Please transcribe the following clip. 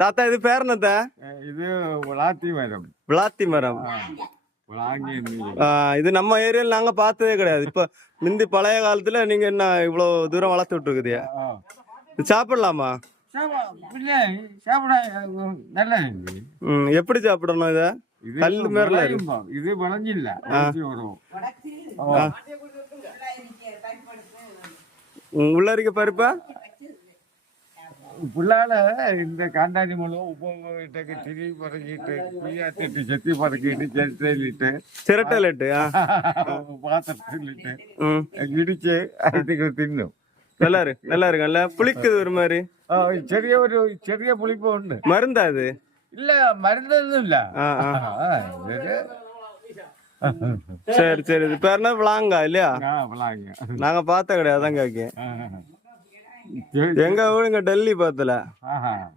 தாத்தா இது பேர் என்னத்த? இது விளாத்தி மரம். விளாத்தி மரம். இது நம்ம ஏரியால நாங்க பார்த்ததே கிடையாது. இப்ப முந்தி பழைய காலத்துல நீங்க என்ன இவ்வளவு தூரம் வளர்த்து விட்டுருக்குதியா? இது சாப்பிடலாமா? எப்படி சாப்பிடணும் இத? கல்லு மேல இது விளைஞ்சில்ல. உள்ள இருக்க பருப்பா புள்ளால இந்த காண்டாணி மூலம் உப்பு திரி பறக்கிட்டு குய்யாத்திட்டு செத்தி பறக்கிட்டு செல்லிட்டு சிரட்டலிட்டு பாத்திரத்திலிட்டு இடிச்சு அதுக்கு தின்னும். நல்லா இருக்கு, நல்லா இருக்கு, நல்லா புளிக்குது ஒரு மாதிரி. ചെറിയ പുളിപ്പ് ഉണ്ട്. மருந்தா அது? இல்ல மருந்தொന്നും இல்ல. சரி சரி. இது பேர் என்ன? விளாங்கா இல்லையா? நாங்க பார்த்த கிடையாது, அதான் கேக்கேன். எங்க ஊருங்க டெல்லி பார்த்தல.